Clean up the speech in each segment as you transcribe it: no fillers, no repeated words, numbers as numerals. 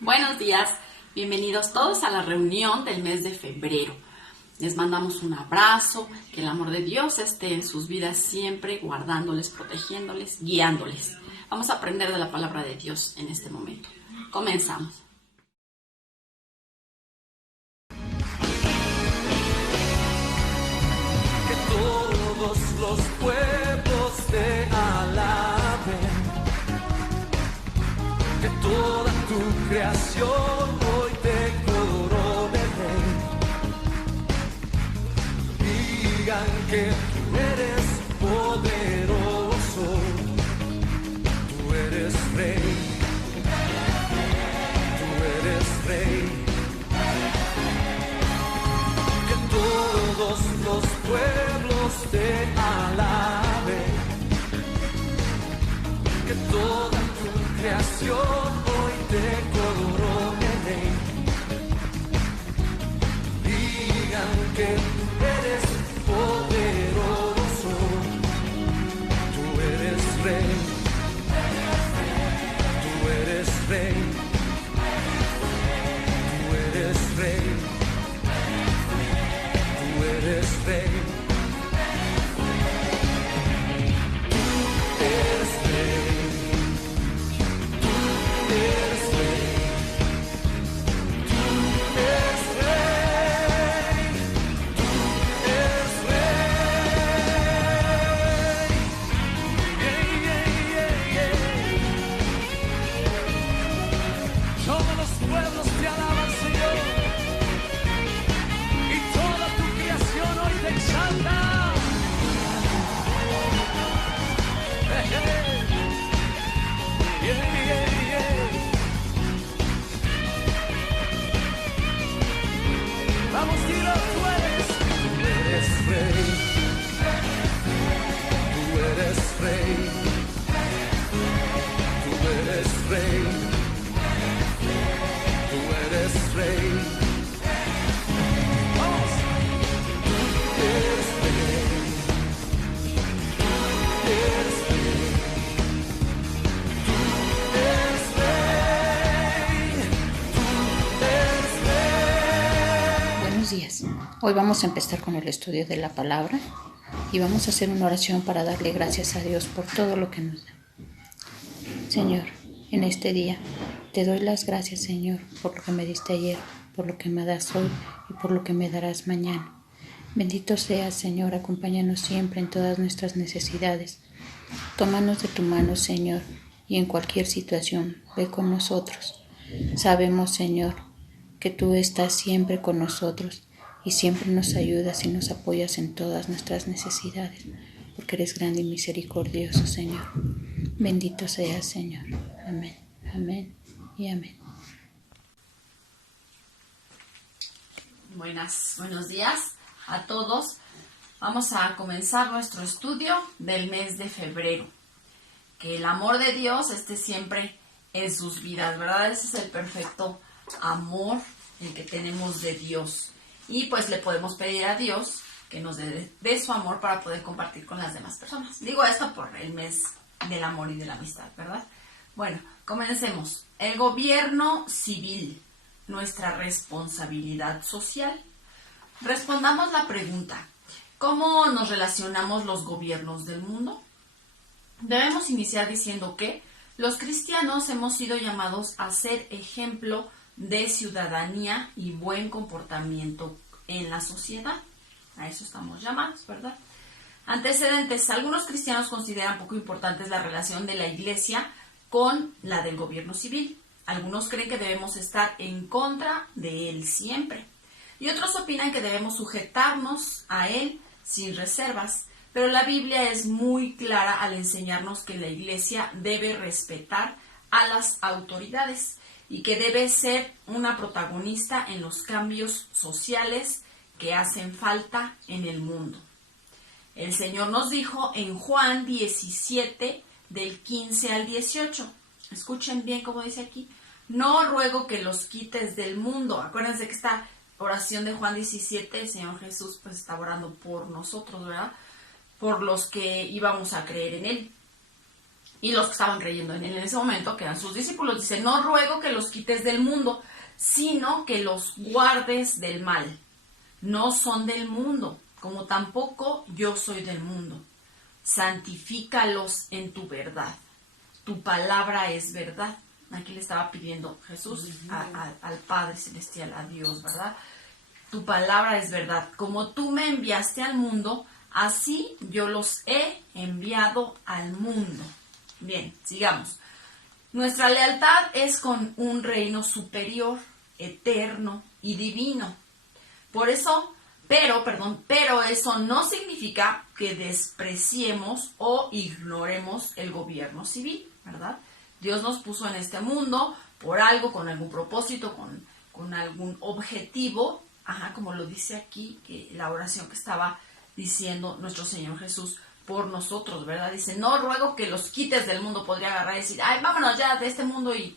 Buenos días, bienvenidos todos a la reunión del mes de febrero. Les mandamos un abrazo, que el amor de Dios esté en sus vidas siempre, guardándoles, protegiéndoles, guiándoles. Vamos a aprender de la palabra de Dios en este momento. Comenzamos. Que todos los pueblos te alaben, que toda tu creación hoy te corone, Rey. Digan que tú eres poderoso, tú eres Rey, tú eres Rey. Que todos los pueblos te alaben, que toda tu creación hoy te corone, Rey. Digan que tú eres poderoso, tú eres Rey, tú eres Rey, tú eres Rey. Tú eres Rey, tú eres Rey, tú eres Rey, tú eres Rey, tú eres Rey. Yeah, yeah, yeah, yeah. Todos los pueblos te alaban, Señor. Hoy te exalta. Yeah, yeah, yeah. Vamos, dilo, tú eres Rey, tú eres Rey, tú eres Rey, tú eres Rey. Vamos. Buenos días. Hoy vamos a empezar con el estudio de la palabra y vamos a hacer una oración para darle gracias a Dios por todo lo que nos da. Señor, en este día te doy las gracias, Señor, por lo que me diste ayer, por lo que me das hoy y por lo que me darás mañana. Bendito seas, Señor, acompáñanos siempre en todas nuestras necesidades. Tómanos de tu mano, Señor, y en cualquier situación, ve con nosotros. Sabemos, Señor, que tú estás siempre con nosotros y siempre nos ayudas y nos apoyas en todas nuestras necesidades, porque eres grande y misericordioso, Señor. Bendito seas, Señor. Amén, amén y amén. Buenos días a todos. Vamos a comenzar nuestro estudio del mes de febrero. Que el amor de Dios esté siempre en sus vidas, ¿verdad? Ese es el perfecto amor, el que tenemos de Dios. Y pues le podemos pedir a Dios que nos dé su amor para poder compartir con las demás personas. Digo esto por el mes del amor y de la amistad, ¿verdad? Bueno, comencemos. El gobierno civil, nuestra responsabilidad social. Respondamos la pregunta: ¿cómo nos relacionamos los gobiernos del mundo? Debemos iniciar diciendo que los cristianos hemos sido llamados a ser ejemplo de ciudadanía y buen comportamiento en la sociedad. A eso estamos llamados, ¿verdad? Antecedentes. Algunos cristianos consideran poco importantes la relación de la iglesia con la del gobierno civil. Algunos creen que debemos estar en contra de él siempre. Y otros opinan que debemos sujetarnos a él sin reservas. Pero la Biblia es muy clara al enseñarnos que la iglesia debe respetar a las autoridades y que debe ser una protagonista en los cambios sociales que hacen falta en el mundo. El Señor nos dijo en Juan 17, del 15 al 18. Escuchen bien cómo dice aquí: no ruego que los quites del mundo. Acuérdense que esta oración de Juan 17, el Señor Jesús pues está orando por nosotros, ¿verdad? Por los que íbamos a creer en Él. y los que estaban creyendo en él en ese momento, que eran sus discípulos. Dice, no ruego que los quites del mundo, sino que los guardes del mal. No son del mundo, como tampoco yo soy del mundo. Santifícalos en tu verdad. Tu palabra es verdad. Aquí le estaba pidiendo Jesús al Padre Celestial, a Dios, ¿verdad? Tu palabra es verdad. Como tú me enviaste al mundo, así yo los he enviado al mundo. Bien, sigamos. Nuestra lealtad es con un reino superior, eterno y divino. Pero eso no significa que despreciemos o ignoremos el gobierno civil, ¿verdad? Dios nos puso en este mundo por algo, con algún propósito, con algún objetivo, como lo dice aquí, que la oración que estaba diciendo nuestro Señor Jesús por nosotros, ¿verdad? Dice, no ruego que los quites del mundo. Podría agarrar y decir, ay, vámonos ya de este mundo. Y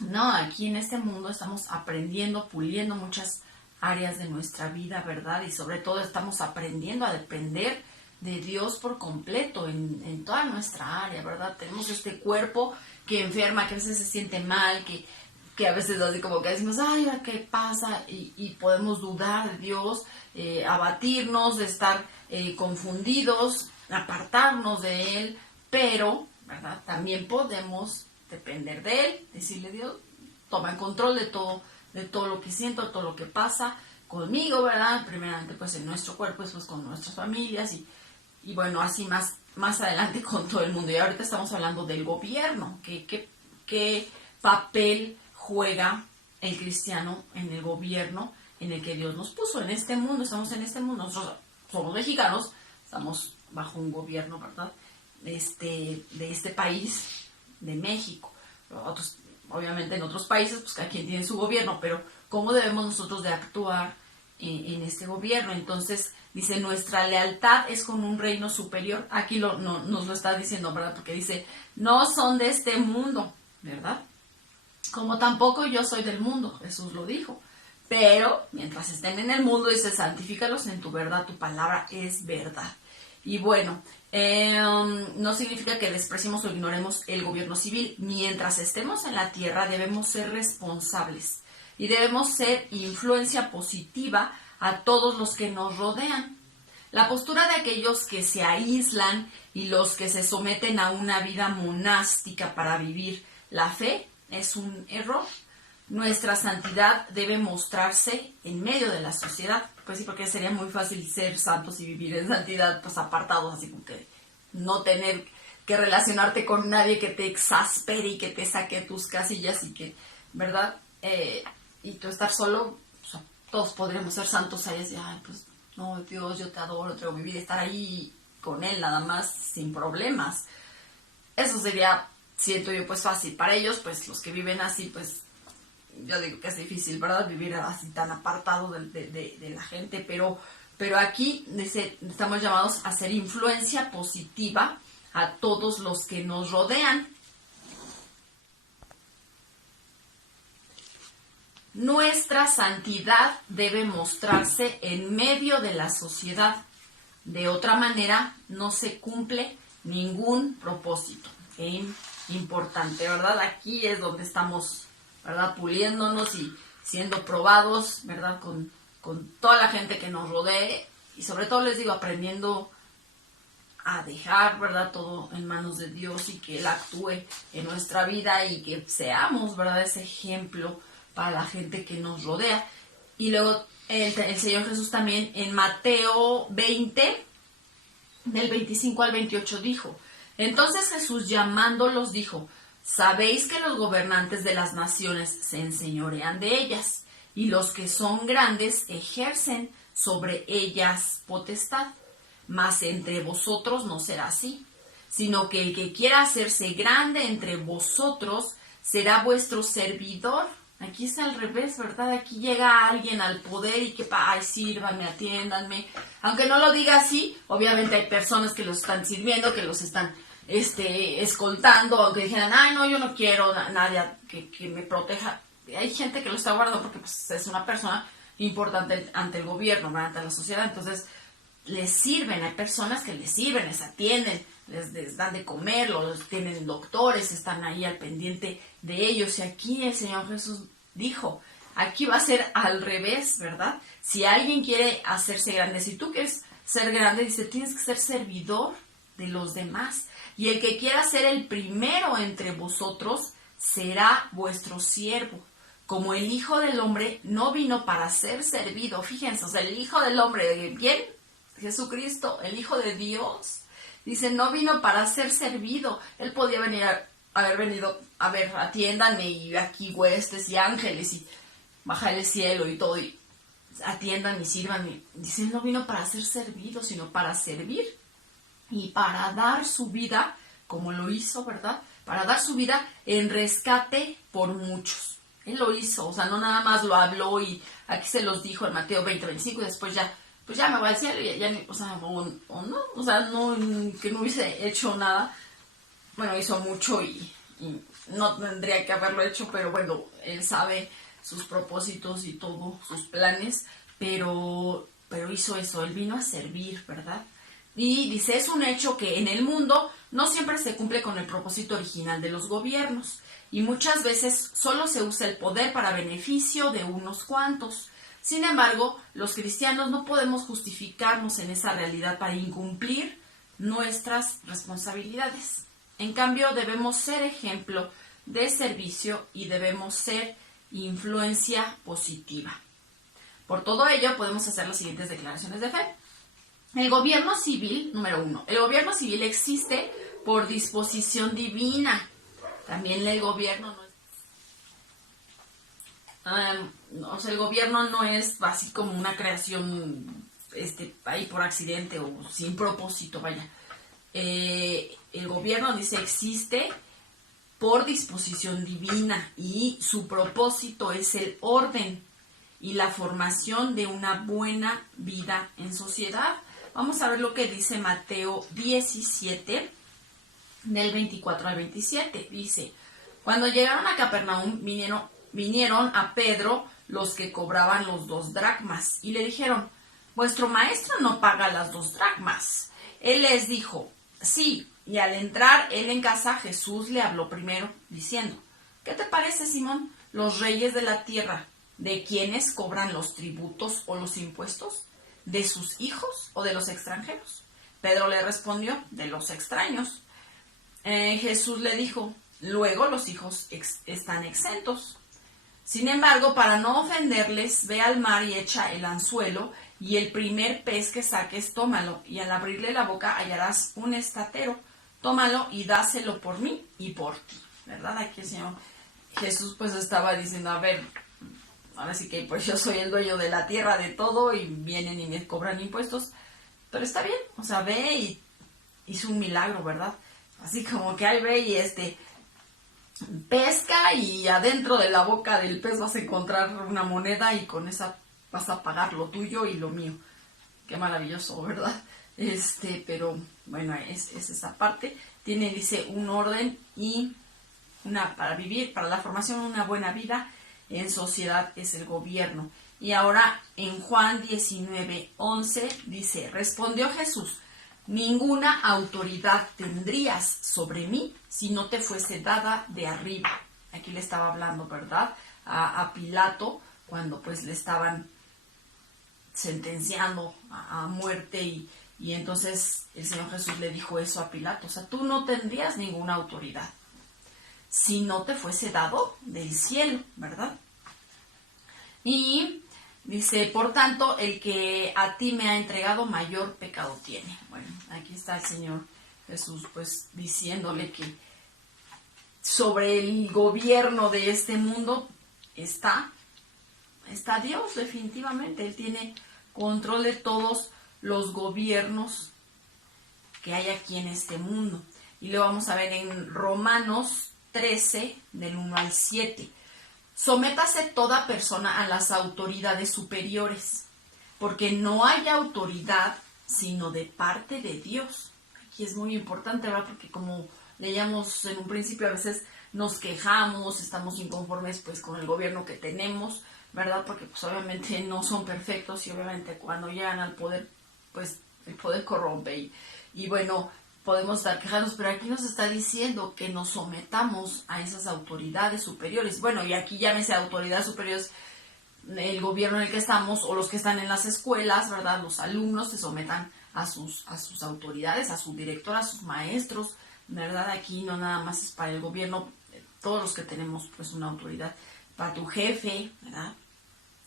no, aquí en este mundo estamos aprendiendo, puliendo muchas áreas de nuestra vida, ¿verdad? Y sobre todo estamos aprendiendo a depender de Dios por completo en toda nuestra área, ¿verdad? Tenemos este cuerpo que enferma, que a veces se siente mal, que a veces así como que decimos, ay, ¿qué pasa? Y podemos dudar de Dios, abatirnos, de estar confundidos, apartarnos de Él, pero, ¿verdad? También podemos depender de Él, decirle, Dios, toma el control de todo lo que siento, todo lo que pasa conmigo, ¿verdad? Primeramente pues en nuestro cuerpo, después con nuestras familias y bueno, así más adelante con todo el mundo. Y ahorita estamos hablando del gobierno, qué papel juega el cristiano en el gobierno en el que Dios nos puso. En este mundo, estamos en este mundo, nosotros somos mexicanos, estamos bajo un gobierno, ¿verdad? De este país, de México. Otros, obviamente en otros países, pues cada quien tiene su gobierno, pero ¿cómo debemos nosotros de actuar en este gobierno? Entonces, dice, nuestra lealtad es con un reino superior. Aquí nos lo está diciendo, ¿verdad? Porque dice, no son de este mundo, ¿verdad? Como tampoco yo soy del mundo, Jesús lo dijo. Pero, mientras estén en el mundo, dice, santifícalos en tu verdad, tu palabra es verdad. Y bueno, no significa que despreciemos o ignoremos el gobierno civil. Mientras estemos en la tierra debemos ser responsables y debemos ser influencia positiva a todos los que nos rodean. La postura de aquellos que se aíslan y los que se someten a una vida monástica para vivir la fe es un error. Nuestra santidad debe mostrarse en medio de la sociedad. Pues sí, porque sería muy fácil ser santos y vivir en santidad, pues apartados, así como que no tener que relacionarte con nadie que te exaspere y que te saque tus casillas y que, ¿verdad? Y tú estar solo, o sea, todos podríamos ser santos ahí, así, ay, pues, no, Dios, yo te adoro, tengo mi vida, estar ahí con Él nada más, sin problemas. Eso sería, siento yo, pues fácil. Para ellos, pues, los que viven así, pues, yo digo que es difícil, ¿verdad? Vivir así tan apartado de la gente, pero aquí dice, estamos llamados a hacer influencia positiva a todos los que nos rodean. Nuestra santidad debe mostrarse en medio de la sociedad. De otra manera, no se cumple ningún propósito. Importante, ¿verdad? Aquí es donde estamos, ¿verdad? Puliéndonos y siendo probados, ¿verdad? Con toda la gente que nos rodee y sobre todo les digo, aprendiendo a dejar, ¿verdad? Todo en manos de Dios y que Él actúe en nuestra vida y que seamos, ¿verdad? Ese ejemplo para la gente que nos rodea. Y luego el Señor Jesús también en Mateo 20, del 25 al 28 dijo, entonces Jesús llamándolos dijo, sabéis que los gobernantes de las naciones se enseñorean de ellas, y los que son grandes ejercen sobre ellas potestad. Mas entre vosotros no será así, sino que el que quiera hacerse grande entre vosotros será vuestro servidor. Aquí es al revés, ¿verdad? Aquí llega alguien al poder y que, ay, sírvanme, atiéndanme. Aunque no lo diga así, obviamente hay personas que los están sirviendo, que los están escoltando, aunque dijeran, ay, no, yo no quiero nadie que me proteja. Hay gente que lo está guardando porque pues, es una persona importante ante el gobierno, ante la sociedad, entonces les sirven, hay personas que les sirven, les atienden, les dan de comer, los tienen doctores, están ahí al pendiente de ellos. Y aquí el Señor Jesús dijo, aquí va a ser al revés, ¿verdad? Si alguien quiere hacerse grande, si tú quieres ser grande, dice, tienes que ser servidor de los demás. Y el que quiera ser el primero entre vosotros será vuestro siervo. Como el Hijo del Hombre no vino para ser servido. Fíjense, o sea, el Hijo del Hombre, ¿quién? Jesucristo, el Hijo de Dios. Dice, no vino para ser servido. Él podía haber venido, a ver, atiéndanme y aquí huestes y ángeles y bajar el cielo y todo, y atiendan y sirvan. Dice, él no vino para ser servido, sino para servir y para dar su vida, como lo hizo, ¿verdad? Para dar su vida en rescate por muchos. Él lo hizo, o sea, no nada más lo habló y aquí se los dijo en Mateo 20:25 y después ya, pues ya me voy al cielo y ya o sea, o no, o sea, no, que no hubiese hecho nada. Bueno, hizo mucho y no tendría que haberlo hecho, pero bueno, él sabe sus propósitos y todos sus planes, pero hizo eso, él vino a servir, ¿verdad? Y dice, es un hecho que en el mundo no siempre se cumple con el propósito original de los gobiernos y muchas veces solo se usa el poder para beneficio de unos cuantos. Sin embargo, los cristianos no podemos justificarnos en esa realidad para incumplir nuestras responsabilidades. En cambio, debemos ser ejemplo de servicio y debemos ser influencia positiva. Por todo ello, podemos hacer las siguientes declaraciones de fe. El gobierno civil, número 1. El gobierno civil existe por disposición divina. También el gobierno el gobierno no es así como una creación ahí por accidente o sin propósito, vaya. El gobierno, dice, existe por disposición divina y su propósito es el orden y la formación de una buena vida en sociedad. Vamos a ver lo que dice Mateo 17, del 24 al 27. Dice, cuando llegaron a Capernaum, vinieron a Pedro los que cobraban los 2 dracmas y le dijeron, vuestro maestro no paga las 2 dracmas. Él les dijo, sí, y al entrar él en casa, Jesús le habló primero, diciendo, ¿qué te parece, Simón? Los reyes de la tierra, ¿de quiénes cobran los tributos o los impuestos? ¿De sus hijos o de los extranjeros? Pedro le respondió, de los extraños. Jesús le dijo, luego los hijos están exentos. Sin embargo, para no ofenderles, ve al mar y echa el anzuelo, y el primer pez que saques, tómalo, y al abrirle la boca hallarás un estatero. Tómalo y dáselo por mí y por ti. ¿Verdad? Aquí el Señor Jesús pues estaba diciendo, a ver, ahora sí que pues yo soy el dueño de la tierra, de todo, y vienen y me cobran impuestos, pero está bien, o sea, ve y hizo un milagro, ¿verdad? Así como que ahí ve y pesca y adentro de la boca del pez vas a encontrar una moneda y con esa vas a pagar lo tuyo y lo mío. Qué maravilloso, ¿verdad? Pero bueno, es esa parte. Tiene, dice, un orden y para vivir, para la formación de una buena vida en sociedad es el gobierno. Y ahora en Juan 19:11 dice, respondió Jesús, ninguna autoridad tendrías sobre mí si no te fuese dada de arriba. Aquí le estaba hablando, ¿verdad? A Pilato, cuando pues le estaban sentenciando a muerte y entonces el Señor Jesús le dijo eso a Pilato. O sea, tú no tendrías ninguna autoridad si no te fuese dado del cielo, ¿verdad? Y dice, por tanto, el que a ti me ha entregado mayor pecado tiene. Bueno, aquí está el Señor Jesús pues diciéndole que sobre el gobierno de este mundo está Dios, definitivamente. Él tiene control de todos los gobiernos que hay aquí en este mundo. Y lo vamos a ver en Romanos 13, del 1 al 7. Sométase toda persona a las autoridades superiores, porque no hay autoridad sino de parte de Dios. Aquí es muy importante, ¿verdad? Porque como leíamos en un principio, a veces nos quejamos, estamos inconformes pues con el gobierno que tenemos, ¿verdad? Porque pues obviamente no son perfectos y obviamente cuando llegan al poder, pues el poder corrompe y bueno, podemos estar quejándonos, pero aquí nos está diciendo que nos sometamos a esas autoridades superiores. Bueno, y aquí llámese autoridades superiores, el gobierno en el que estamos o los que están en las escuelas, ¿verdad? Los alumnos se sometan a sus autoridades, a su director, a sus maestros, ¿verdad? Aquí no nada más es para el gobierno, todos los que tenemos pues una autoridad, para tu jefe, ¿verdad?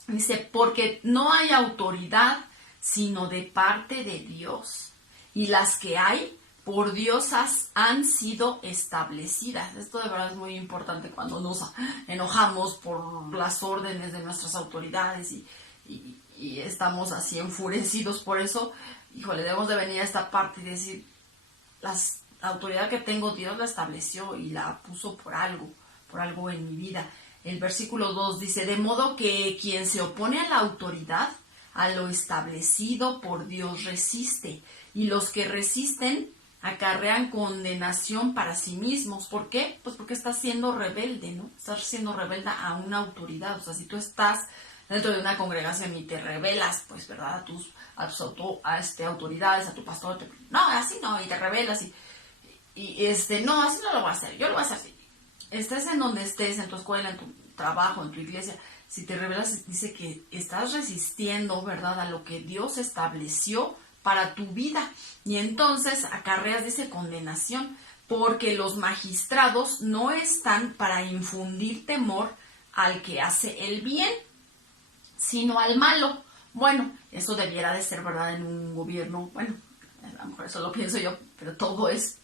Dice, porque no hay autoridad sino de parte de Dios, y las que hay por Dios han sido establecidas. Esto de verdad es muy importante cuando nos enojamos por las órdenes de nuestras autoridades y estamos así enfurecidos por eso. Híjole, debemos de venir a esta parte y decir, la autoridad que tengo Dios la estableció y la puso por algo en mi vida. El versículo 2 dice, de modo que quien se opone a la autoridad, a lo establecido por Dios resiste, y los que resisten acarrean condenación para sí mismos. ¿Por qué? Pues porque estás siendo rebelde, ¿no? Estás siendo rebelde a una autoridad. O sea, si tú estás dentro de una congregación y te rebelas, pues, ¿verdad? A tus autoridades, a tu pastor, no, así no, y te rebelas no, así no lo voy a hacer, yo lo voy a hacer así. Estés en donde estés, en tu escuela, en tu trabajo, en tu iglesia, si te rebelas, dice que estás resistiendo, ¿verdad?, a lo que Dios estableció para tu vida. Y entonces acarreas, dice, condenación, porque los magistrados no están para infundir temor al que hace el bien, sino al malo. Bueno, eso debiera de ser, ¿verdad?, en un gobierno. Bueno, a lo mejor eso lo pienso yo, pero todo es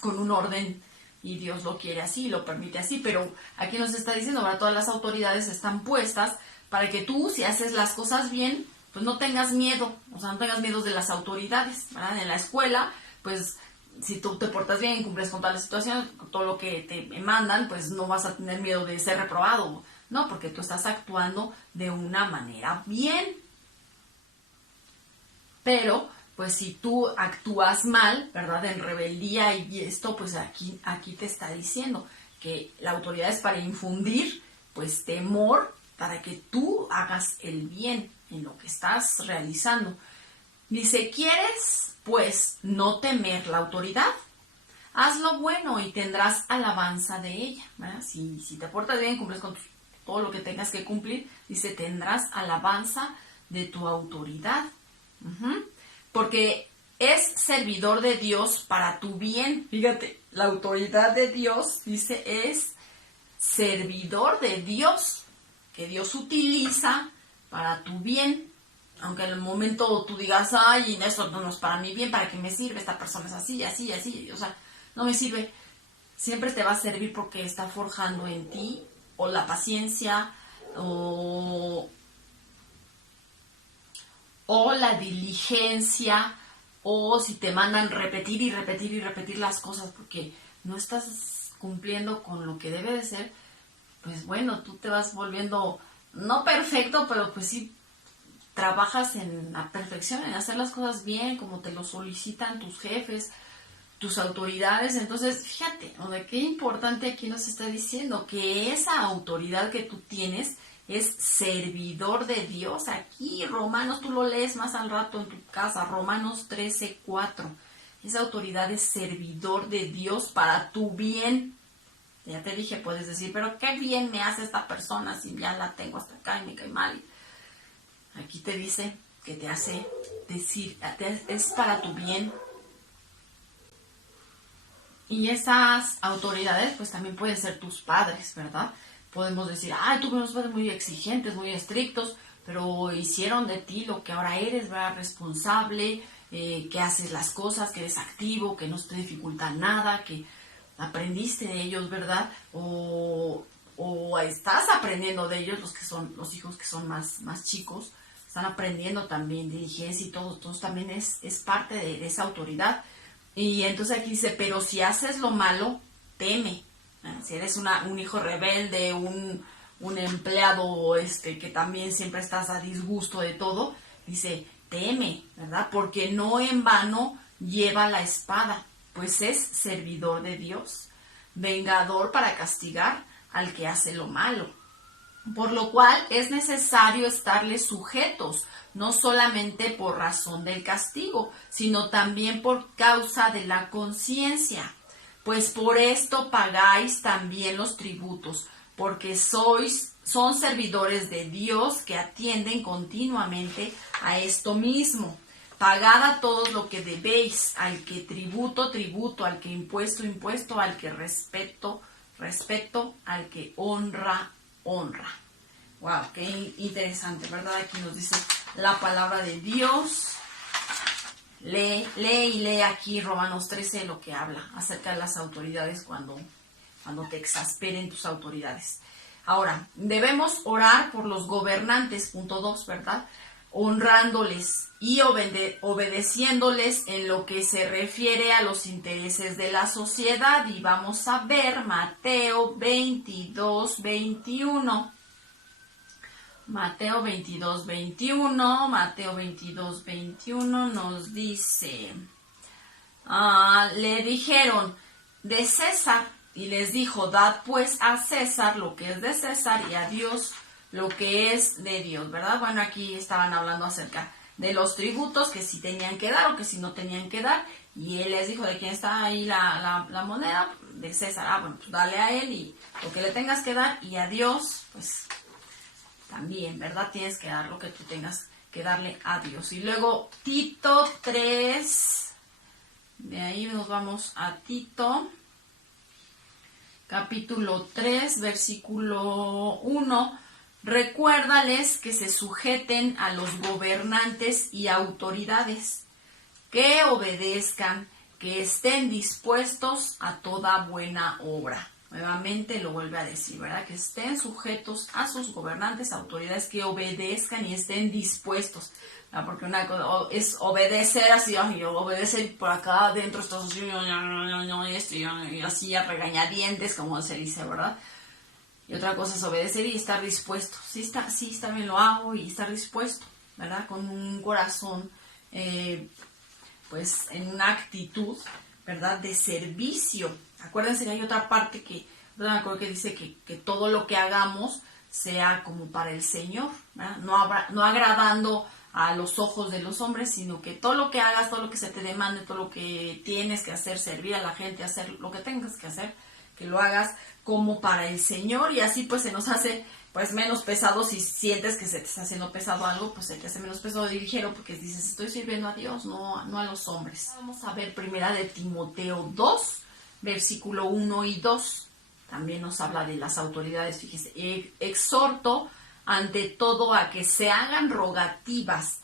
con un orden y Dios lo quiere así, lo permite así. Pero aquí nos está diciendo, ahora todas las autoridades están puestas para que tú, si haces las cosas bien, pues no tengas miedo, o sea, no tengas miedo de las autoridades, ¿verdad? En la escuela, pues si tú te portas bien, cumples con todas las situaciones, con todo lo que te mandan, pues no vas a tener miedo de ser reprobado, ¿no? Porque tú estás actuando de una manera bien. Pero, pues si tú actúas mal, ¿verdad?, en rebeldía y esto, pues aquí te está diciendo que la autoridad es para infundir, pues, temor, para que tú hagas el bien en lo que estás realizando. Dice, ¿quieres, pues, no temer la autoridad? Haz lo bueno y tendrás alabanza de ella, ¿verdad? Si te portas bien, cumples con todo lo que tengas que cumplir, dice, tendrás alabanza de tu autoridad. Porque es servidor de Dios para tu bien. Fíjate, la autoridad de Dios, dice, es servidor de Dios, que Dios utiliza para tu bien. Aunque en el momento tú digas, ay, eso no es para mi bien, ¿para qué me sirve? Esta persona es así, así, así. O sea, no me sirve. Siempre te va a servir porque está forjando en ti o la paciencia o la diligencia, o si te mandan repetir y repetir y repetir las cosas porque no estás cumpliendo con lo que debe de ser, pues bueno, tú te vas volviendo, no perfecto, pero pues sí, trabajas en la perfección, en hacer las cosas bien, como te lo solicitan tus jefes, tus autoridades. Entonces, fíjate, o sea, qué importante aquí nos está diciendo que esa autoridad que tú tienes es servidor de Dios. Aquí Romanos, tú lo lees más al rato en tu casa, Romanos 13:4. Esa autoridad es servidor de Dios para tu bien. Ya te dije, puedes decir, pero qué bien me hace esta persona si ya la tengo hasta acá y me cae mal. Aquí te dice que te hace decir, es para tu bien. Y esas autoridades pues también pueden ser tus padres, ¿verdad? Podemos decir, ay, tú unos padres muy exigentes, muy estrictos, pero hicieron de ti lo que ahora eres, ¿verdad? Responsable, que haces las cosas, que eres activo, que no te dificulta nada, que aprendiste de ellos, ¿verdad? O estás aprendiendo de ellos, los hijos que son más chicos, están aprendiendo también diligencia y todo. Entonces también es parte de esa autoridad. Y entonces aquí dice, pero si haces lo malo, teme. Si eres un hijo rebelde, un empleado que también siempre estás a disgusto de todo, dice, teme, ¿verdad? Porque no en vano lleva la espada, pues es servidor de Dios, vengador para castigar al que hace lo malo. por lo cual es necesario estarles sujetos, no solamente por razón del castigo, sino también por causa de la conciencia. Pues por esto pagáis también los tributos, porque son servidores de Dios que atienden continuamente a esto mismo. Pagad a todos lo que debéis, al que tributo, tributo, al que impuesto, impuesto, al que respeto, respeto, al que honra, honra. Wow, qué interesante, ¿verdad? Aquí nos dice la palabra de Dios. Lee y lee aquí Romanos 13 lo que habla acerca de las autoridades cuando te exasperen tus autoridades. Ahora, debemos orar por los gobernantes, punto 2, ¿verdad? Honrándoles y obedeciéndoles en lo que se refiere a los intereses de la sociedad. Y vamos a ver Mateo 22, 21. Mateo 22, 21. Mateo 22, 21 nos dice, le dijeron, de César, y les dijo, dad pues a César lo que es de César y a Dios lo que es de Dios, ¿verdad? Bueno, aquí estaban hablando acerca de los tributos, que si tenían que dar o que si no tenían que dar, y él les dijo, ¿de quién está ahí la moneda? De César. Bueno, pues dale a él y lo que le tengas que dar, y a Dios, pues también, ¿verdad? Tienes que dar lo que tú tengas que darle a Dios. Y luego Tito 3, de ahí nos vamos a Tito, capítulo 3, versículo 1. Recuérdales que se sujeten a los gobernantes y autoridades, que obedezcan, que estén dispuestos a toda buena obra. Nuevamente lo vuelve a decir, ¿verdad? Que estén sujetos a sus gobernantes, autoridades, que obedezcan y estén dispuestos. ¿Verdad? Porque una cosa es obedecer así, obedecer por acá adentro, estás así, y así a regañadientes, como se dice, ¿verdad? Y otra cosa es obedecer y estar dispuesto. Sí, está bien, lo hago, y estar dispuesto, ¿verdad? Con un corazón, pues en una actitud, ¿verdad? De servicio. Acuérdense que hay otra parte que, no me acuerdo, que dice que todo lo que hagamos sea como para el Señor, ¿verdad? No agradando a los ojos de los hombres, sino que todo lo que hagas, todo lo que se te demande, todo lo que tienes que hacer, servir a la gente, hacer lo que tengas que hacer, que lo hagas como para el Señor, y así pues se nos hace pues menos pesado. Si sientes que se te está haciendo pesado algo, pues se te hace menos pesado y ligero, porque dices, estoy sirviendo a Dios, no a los hombres. Vamos a ver primera de Timoteo 2, versículo 1 y 2. También nos habla de las autoridades. Fíjese, exhorto ante todo a que se hagan rogativas,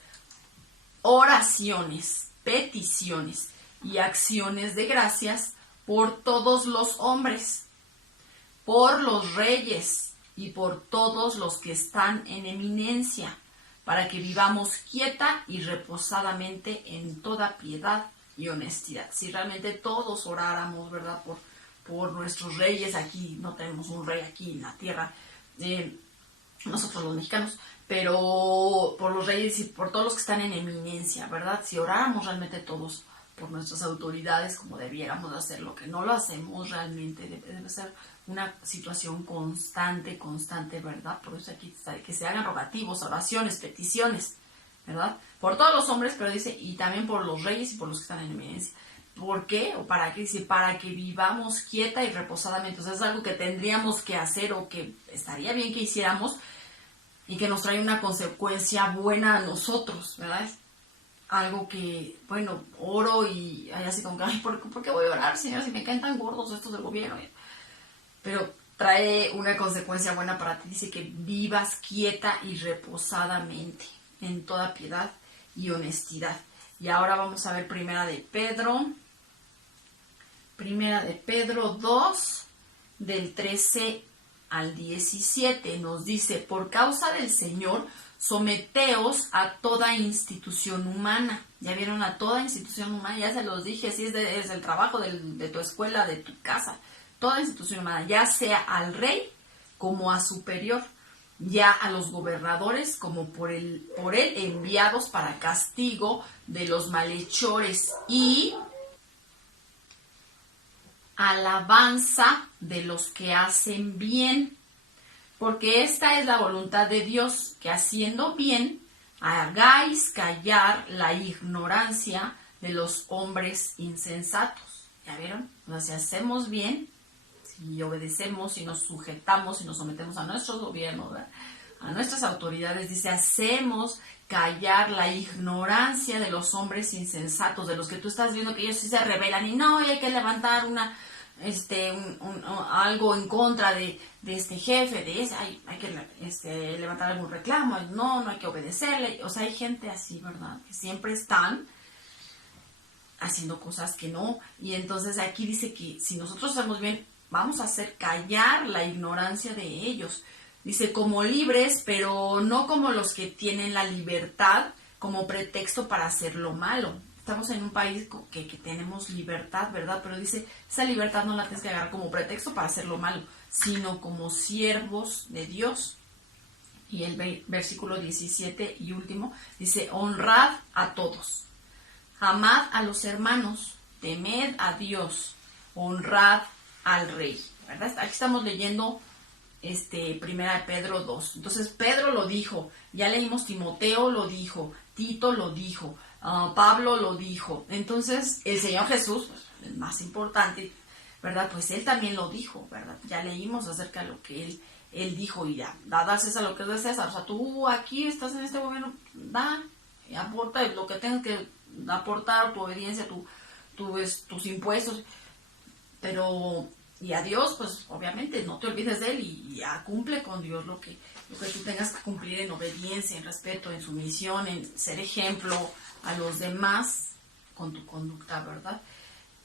oraciones, peticiones y acciones de gracias por todos los hombres, por los reyes y por todos los que están en eminencia, para que vivamos quieta y reposadamente en toda piedad y honestidad. Si realmente todos oráramos, ¿verdad? Por nuestros reyes, aquí no tenemos un rey aquí en la tierra, nosotros los mexicanos, pero por los reyes y por todos los que están en eminencia, ¿verdad? Si oráramos realmente todos por nuestras autoridades como debiéramos hacerlo, que no lo hacemos realmente, debe ser una situación constante, ¿verdad? Por eso aquí está, que se hagan rogativos, oraciones, peticiones, ¿verdad? Por todos los hombres, pero dice, y también por los reyes y por los que están en eminencia. ¿Por qué? ¿O para qué? Dice, para que vivamos quieta y reposadamente. O sea, es algo que tendríamos que hacer, o que estaría bien que hiciéramos, y que nos trae una consecuencia buena a nosotros, ¿verdad? Algo que, bueno, oro y hay así como que, ay, ¿por qué voy a orar, Señor, si me caen tan gordos estos del gobierno? Pero trae una consecuencia buena para ti. Dice que vivas quieta y reposadamente en toda piedad y honestidad. Y ahora vamos a ver Primera de Pedro 2, del 13 al 17. Nos dice, por causa del Señor, someteos a toda institución humana. Ya vieron, a toda institución humana, ya se los dije, si es el trabajo, de tu escuela, de tu casa, toda institución humana, ya sea al rey como a superior, ya a los gobernadores como por él enviados para castigo de los malhechores y alabanza de los que hacen bien, porque esta es la voluntad de Dios, que haciendo bien hagáis callar la ignorancia de los hombres insensatos. ¿Ya vieron? O sea, si hacemos bien, si obedecemos, si nos sujetamos, si nos sometemos a nuestros gobiernos, ¿verdad?, a nuestras autoridades, dice, hacemos callar la ignorancia de los hombres insensatos, de los que tú estás viendo que ellos sí se rebelan y no, y hay que levantar algo en contra de este jefe, de ese, hay que levantar algún reclamo, no hay que obedecerle. O sea, hay gente así, ¿verdad?, que siempre están haciendo cosas que no. Y entonces aquí dice que si nosotros hacemos bien, vamos a hacer callar la ignorancia de ellos. Dice, como libres, pero no como los que tienen la libertad como pretexto para hacer lo malo. Estamos en un país que tenemos libertad, ¿verdad? Pero dice, esa libertad no la tienes que agarrar como pretexto para hacer lo malo, sino como siervos de Dios. Y el versículo 17 y último dice, honrad a todos, amad a los hermanos, temed a Dios, honrad al rey, ¿verdad? Aquí estamos leyendo Primera de Pedro 2. Entonces Pedro lo dijo, ya leímos Timoteo lo dijo, Tito lo dijo, Pablo lo dijo. Entonces el Señor Jesús, pues, el más importante, ¿verdad? Pues Él también lo dijo, ¿verdad? Ya leímos acerca de lo que Él dijo y ya, da a César lo que es de César. O sea, tú aquí estás en este gobierno, da y aporta lo que tengas que aportar, tu obediencia, tus impuestos, pero... Y a Dios, pues obviamente no te olvides de Él y ya cumple con Dios lo que tú tengas que cumplir en obediencia, en respeto, en sumisión, en ser ejemplo a los demás con tu conducta, ¿verdad?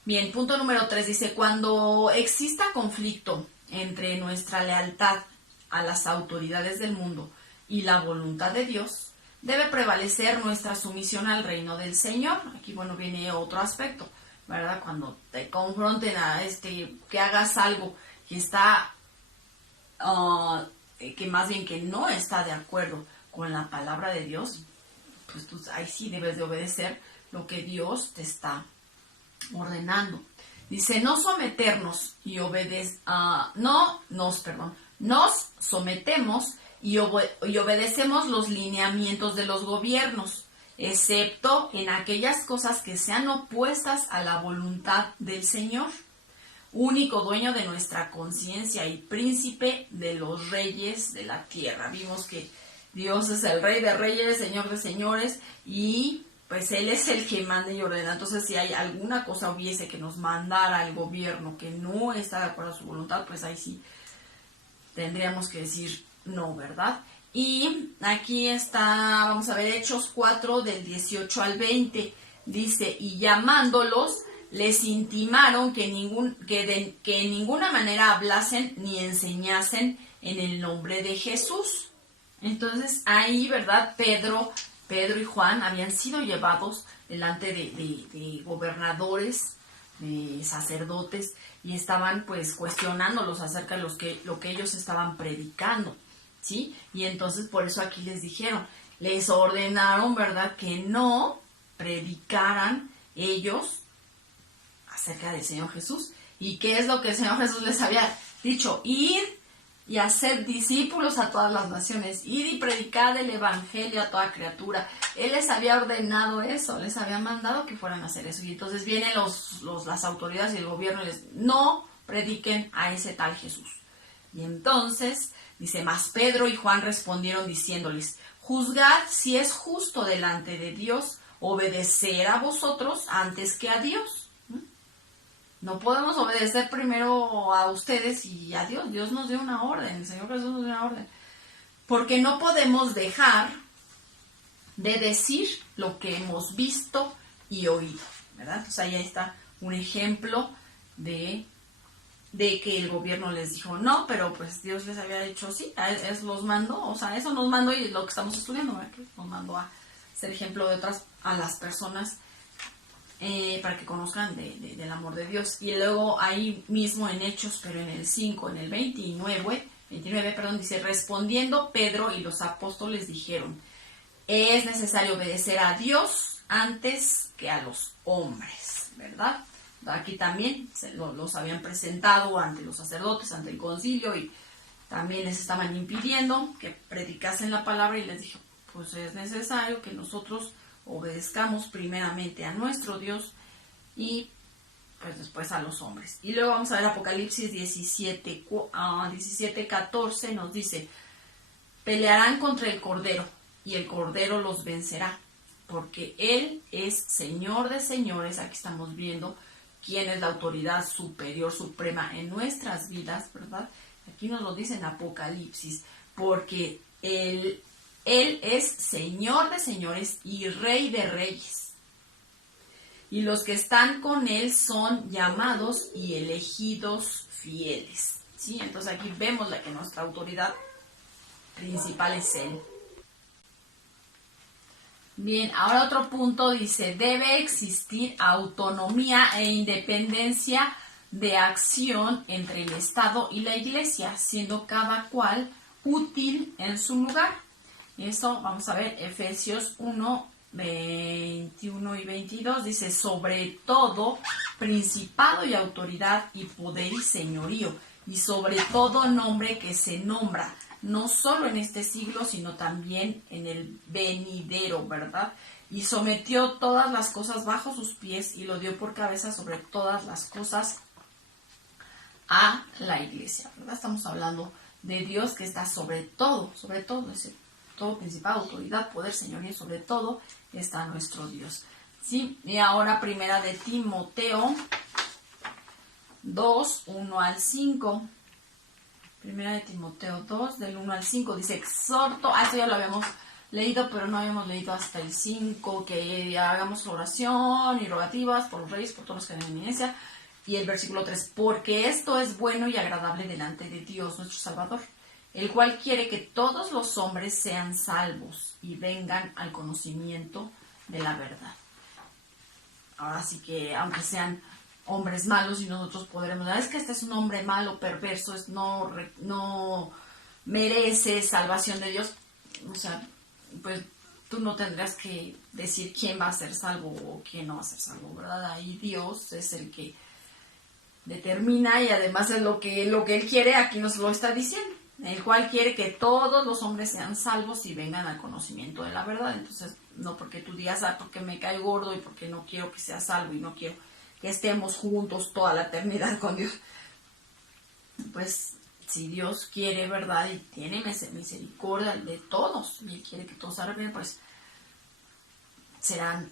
Bien, punto número 3 dice, cuando exista conflicto entre nuestra lealtad a las autoridades del mundo y la voluntad de Dios, debe prevalecer nuestra sumisión al reino del Señor. Aquí, bueno, viene otro aspecto, ¿verdad? Cuando te confronten a que hagas algo que está, que más bien que no está de acuerdo con la palabra de Dios, pues tú ahí sí debes de obedecer lo que Dios te está ordenando. Dice, no someternos y nos sometemos y obedecemos los lineamientos de los gobiernos, excepto en aquellas cosas que sean opuestas a la voluntad del Señor, único dueño de nuestra conciencia y príncipe de los reyes de la tierra. Vimos que Dios es el Rey de reyes, Señor de señores, y pues Él es el que manda y ordena. Entonces, si hay alguna cosa hubiese que nos mandara al gobierno que no está de acuerdo a su voluntad, pues ahí sí tendríamos que decir no, ¿verdad? Y aquí está, vamos a ver, Hechos 4 del 18 al 20. Dice, y llamándolos, les intimaron que en ninguna manera hablasen ni enseñasen en el nombre de Jesús. Entonces ahí, ¿verdad? Pedro y Juan habían sido llevados delante de gobernadores, de sacerdotes, y estaban pues cuestionándolos acerca de lo que ellos estaban predicando, ¿sí? Y entonces por eso aquí les ordenaron, ¿verdad?, que no predicaran ellos acerca del Señor Jesús. ¿Y qué es lo que el Señor Jesús les había dicho? Ir y hacer discípulos a todas las naciones, ir y predicar el evangelio a toda criatura. Él les había ordenado eso, les había mandado que fueran a hacer eso. Y entonces vienen las autoridades y el gobierno y les no prediquen a ese tal Jesús. Y entonces dice, mas Pedro y Juan respondieron diciéndoles, juzgad si es justo delante de Dios obedecer a vosotros antes que a Dios. No podemos obedecer primero a ustedes y a Dios. Dios nos dio una orden, el Señor Jesús nos dio una orden. Porque no podemos dejar de decir lo que hemos visto y oído, ¿verdad? Entonces ahí está un ejemplo de que el gobierno les dijo no, pero pues Dios les había dicho sí, eso los mandó, o sea, eso nos mandó y lo que estamos estudiando, ¿verdad? Que nos mandó a ser ejemplo de a las personas para que conozcan del amor de Dios. Y luego ahí mismo en Hechos, pero en el 5, en el 29, dice, respondiendo Pedro y los apóstoles dijeron, es necesario obedecer a Dios antes que a los hombres, ¿verdad? Aquí también los habían presentado ante los sacerdotes, ante el concilio, y también les estaban impidiendo que predicasen la palabra y les dijo, pues es necesario que nosotros obedezcamos primeramente a nuestro Dios y pues después a los hombres. Y luego vamos a ver Apocalipsis 17:14 nos dice, pelearán contra el Cordero y el Cordero los vencerá, porque Él es Señor de señores. Aquí estamos viendo quién es la autoridad superior, suprema en nuestras vidas, ¿verdad? Aquí nos lo dice en Apocalipsis, porque Él es Señor de señores y Rey de reyes. Y los que están con Él son llamados y elegidos fieles. ¿Sí? Entonces aquí vemos que nuestra autoridad principal es Él. Bien, ahora otro punto dice, debe existir autonomía e independencia de acción entre el Estado y la Iglesia, siendo cada cual útil en su lugar. Eso vamos a ver, Efesios 1:21 y 22, dice, sobre todo principado y autoridad y poder y señorío, y sobre todo nombre que se nombra, no solo en este siglo, sino también en el venidero, ¿verdad? Y sometió todas las cosas bajo sus pies y lo dio por cabeza sobre todas las cosas a la iglesia, ¿verdad? Estamos hablando de Dios que está sobre todo, ese todo principal, autoridad, poder, señorío, sobre todo está nuestro Dios. ¿Sí? Y ahora primera de Timoteo 2:1-5. Primera de Timoteo 2, del 1 al 5, dice, exhorto, esto ya lo habíamos leído, pero no habíamos leído hasta el 5, que hagamos oración y rogativas por los reyes, por todos los que tienen eminencia. Y el versículo 3, porque esto es bueno y agradable delante de Dios, nuestro Salvador, el cual quiere que todos los hombres sean salvos y vengan al conocimiento de la verdad. Ahora sí que, aunque sean hombres malos y nosotros podremos, es que este es un hombre malo, perverso, no merece salvación de Dios, o sea, pues tú no tendrás que decir quién va a ser salvo o quién no va a ser salvo, ¿verdad? Ahí Dios es el que determina y además es lo que Él quiere, aquí nos lo está diciendo, el cual quiere que todos los hombres sean salvos y vengan al conocimiento de la verdad. Entonces, no porque tú digas, porque me cae gordo y porque no quiero que sea salvo y no quiero que estemos juntos toda la eternidad con Dios. Pues si Dios quiere, ¿verdad? Y tiene misericordia de todos y Él quiere que todos salgan, pues será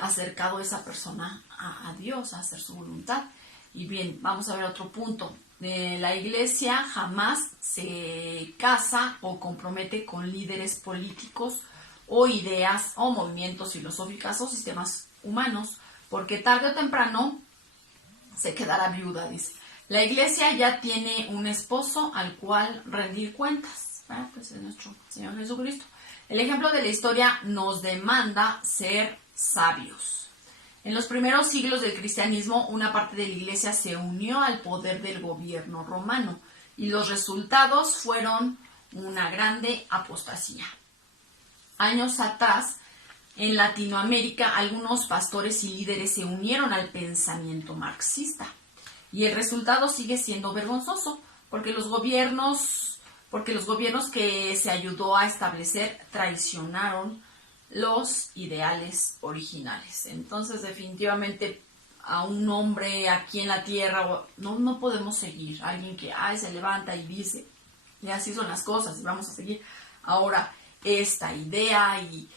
acercado esa persona a Dios, a hacer su voluntad. Y bien, vamos a ver otro punto. La iglesia jamás se casa o compromete con líderes políticos o ideas o movimientos filosóficos o sistemas humanos, porque tarde o temprano se quedará viuda, dice. La iglesia ya tiene un esposo al cual rendir cuentas, ¿verdad? Pues es nuestro Señor Jesucristo. El ejemplo de la historia nos demanda ser sabios. En los primeros siglos del cristianismo, una parte de la iglesia se unió al poder del gobierno romano y los resultados fueron una grande apostasía. Años atrás, en Latinoamérica, algunos pastores y líderes se unieron al pensamiento marxista y el resultado sigue siendo vergonzoso porque los gobiernos que se ayudó a establecer traicionaron los ideales originales. Entonces, definitivamente, a un hombre aquí en la tierra no podemos seguir. Alguien que se levanta y dice, y así son las cosas, y vamos a seguir ahora esta idea, y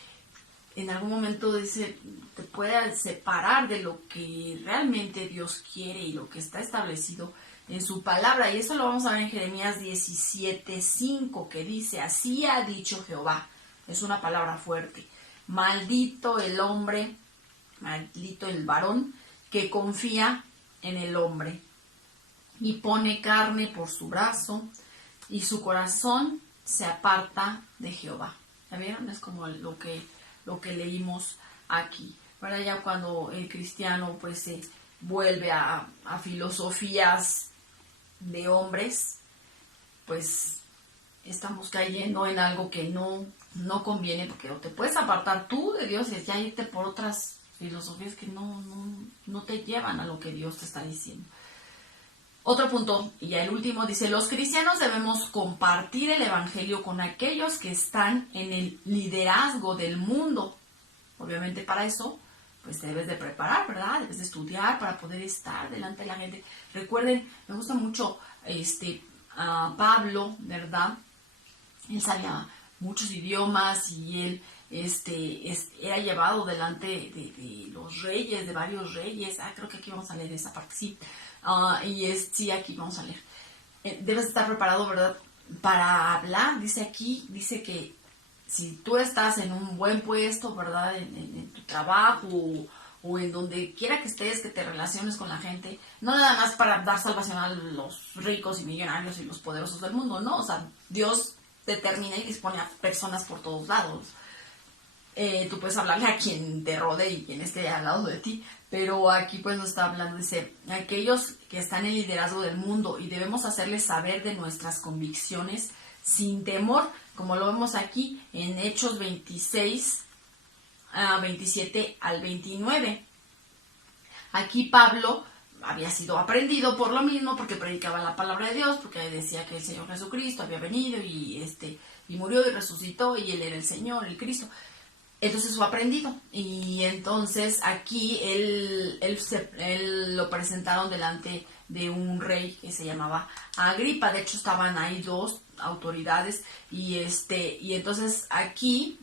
en algún momento dice, te puede separar de lo que realmente Dios quiere y lo que está establecido en su palabra. Y eso lo vamos a ver en Jeremías 17:5, que dice, así ha dicho Jehová. Es una palabra fuerte. Maldito el hombre, maldito el varón que confía en el hombre y pone carne por su brazo y su corazón se aparta de Jehová. ¿Ya vieron? Es como lo que leímos aquí. Para ya cuando el cristiano pues se vuelve a filosofías de hombres, pues estamos cayendo en algo que no conviene, porque o te puedes apartar tú de Dios y ya irte por otras filosofías que no te llevan a lo que Dios te está diciendo. Otro punto, y ya el último, dice, los cristianos debemos compartir el evangelio con aquellos que están en el liderazgo del mundo. Obviamente para eso, pues te debes de preparar, ¿verdad? Debes de estudiar para poder estar delante de la gente. Recuerden, me gusta mucho Pablo, ¿verdad? Él sabía muchos idiomas y él era llevado delante de los reyes, de varios reyes. Creo que aquí vamos a leer esa parte, sí. Sí, aquí vamos a leer. Debes estar preparado, ¿verdad? Para hablar, dice que si tú estás en un buen puesto, ¿verdad? En tu trabajo o en donde quiera que estés, que te relaciones con la gente, no nada más para dar salvación a los ricos y millonarios y los poderosos del mundo, no, o sea, Dios determina y dispone a personas por todos lados. Tú puedes hablarle a quien te rodee y quien esté al lado de ti, pero aquí pues nos está hablando, dice, aquellos que están en el liderazgo del mundo y debemos hacerles saber de nuestras convicciones sin temor, como lo vemos aquí en Hechos 26, 27 al 29. Aquí Pablo había sido aprendido por lo mismo, porque predicaba la palabra de Dios, porque decía que el Señor Jesucristo había venido y murió y resucitó y Él era el Señor, el Cristo. Entonces fue aprendido y entonces aquí él lo presentaron delante de un rey que se llamaba Agripa. De hecho estaban ahí dos autoridades y entonces aquí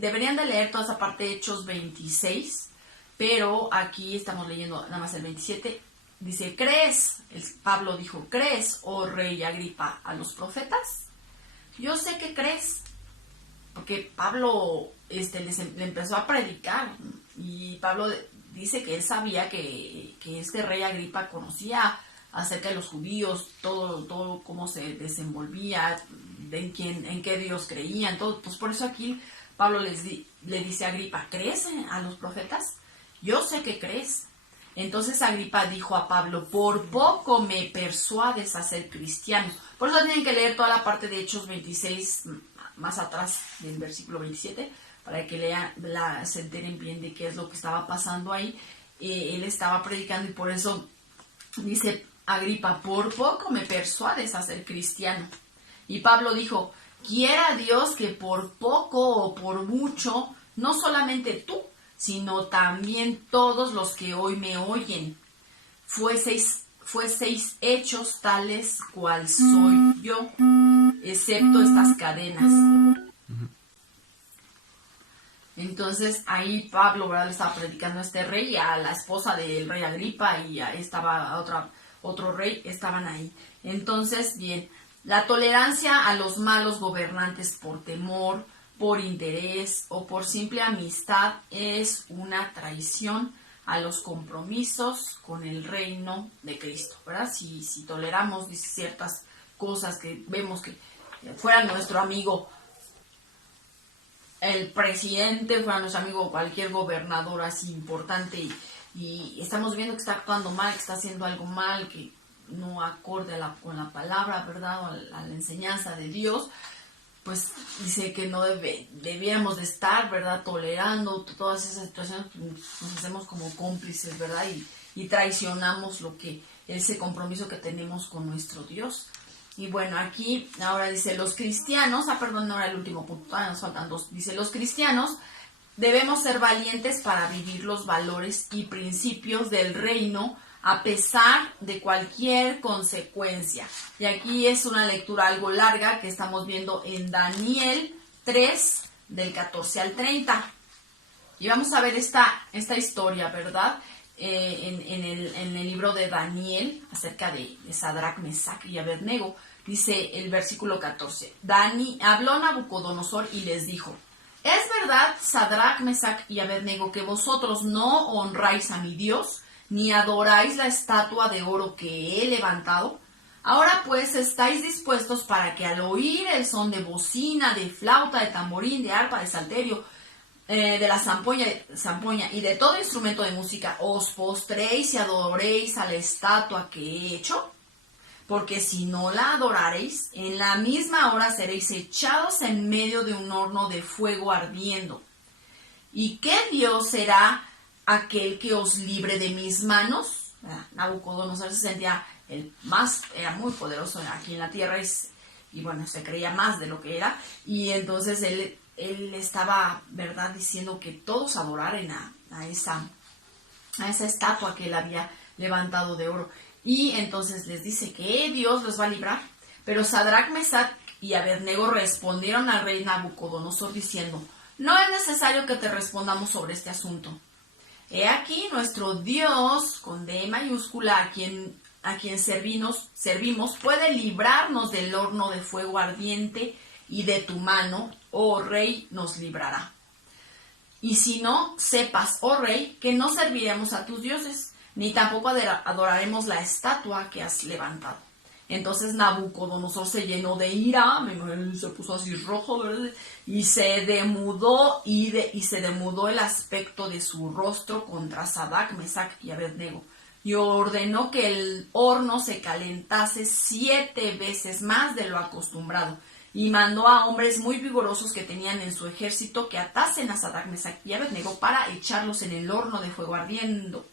deberían de leer toda esa parte de Hechos 26, pero aquí estamos leyendo nada más el 27. Dice, Pablo dijo, ¿crees, oh rey Agripa, a los profetas? Yo sé que crees, porque Pablo le empezó a predicar y Pablo dice que él sabía que este rey Agripa conocía acerca de los judíos, todo cómo se desenvolvía, en qué Dios creían, todo. Pues por eso aquí Pablo le dice a Agripa, ¿crees a los profetas? Yo sé que crees. Entonces Agripa dijo a Pablo, por poco me persuades a ser cristiano. Por eso tienen que leer toda la parte de Hechos 26, más atrás del versículo 27, para que se enteren bien de qué es lo que estaba pasando ahí. Él estaba predicando y por eso dice Agripa, por poco me persuades a ser cristiano. Y Pablo dijo, quiera Dios que por poco o por mucho, no solamente tú, sino también todos los que hoy me oyen, fueseis hechos tales cual soy yo, excepto estas cadenas. Entonces ahí Pablo, ¿verdad?, le estaba predicando a este rey y a la esposa del rey Agripa y ahí estaba otro rey, estaban ahí. Entonces, bien, la tolerancia a los malos gobernantes por temor, por interés o por simple amistad es una traición a los compromisos con el reino de Cristo, ¿verdad? Si toleramos ciertas cosas que vemos que fuera nuestro amigo el presidente, fuera nuestro amigo cualquier gobernador así importante y estamos viendo que está actuando mal, que está haciendo algo mal, que no acorde con la palabra, ¿verdad?, o a la enseñanza de Dios, pues dice que no debiéramos de estar, ¿verdad?, tolerando todas esas situaciones. Nos hacemos como cómplices, ¿verdad?, y traicionamos ese compromiso que tenemos con nuestro Dios. Y bueno, aquí ahora dice los cristianos, ahora el último punto, nos faltan dos. Dice, los cristianos debemos ser valientes para vivir los valores y principios del reino a pesar de cualquier consecuencia. Y aquí es una lectura algo larga que estamos viendo en Daniel 3, del 14 al 30. Y vamos a ver esta historia, ¿verdad? En el libro de Daniel, acerca de Sadrach, Mesach y Abednego. Dice el versículo 14. Habló Nabucodonosor y les dijo, ¿es verdad, Sadrach, Mesach y Abednego, que vosotros no honráis a mi Dios, ni adoráis la estatua de oro que he levantado? Ahora pues estáis dispuestos para que al oír el son de bocina, de flauta, de tamborín, de arpa, de salterio, de la zampoña y de todo instrumento de música, os postréis y adoréis a la estatua que he hecho, porque si no la adorareis, en la misma hora seréis echados en medio de un horno de fuego ardiendo. ¿Y qué Dios será aquel que os libre de mis manos? Nabucodonosor se sentía era muy poderoso aquí en la tierra y bueno, se creía más de lo que era. Y entonces él estaba, ¿verdad?, diciendo que todos adoraran a esa estatua que él había levantado de oro. Y entonces les dice que Dios los va a librar. Pero Sadrach, Mesach y Abednego respondieron al rey Nabucodonosor diciendo: no es necesario que te respondamos sobre este asunto. He aquí nuestro Dios, con D mayúscula, a quien servimos, puede librarnos del horno de fuego ardiente, y de tu mano, oh rey, nos librará. Y si no, sepas, oh rey, que no serviremos a tus dioses, ni tampoco adoraremos la estatua que has levantado. Entonces Nabucodonosor se llenó de ira, se puso así rojo, ¿verdad? Y se demudó el aspecto de su rostro contra Sadrach, Mesach y Abednego, y ordenó que el horno se calentase 7 veces más de lo acostumbrado, y mandó a hombres muy vigorosos que tenían en su ejército que atasen a Sadrach, Mesach y Abednego para echarlos en el horno de fuego ardiendo.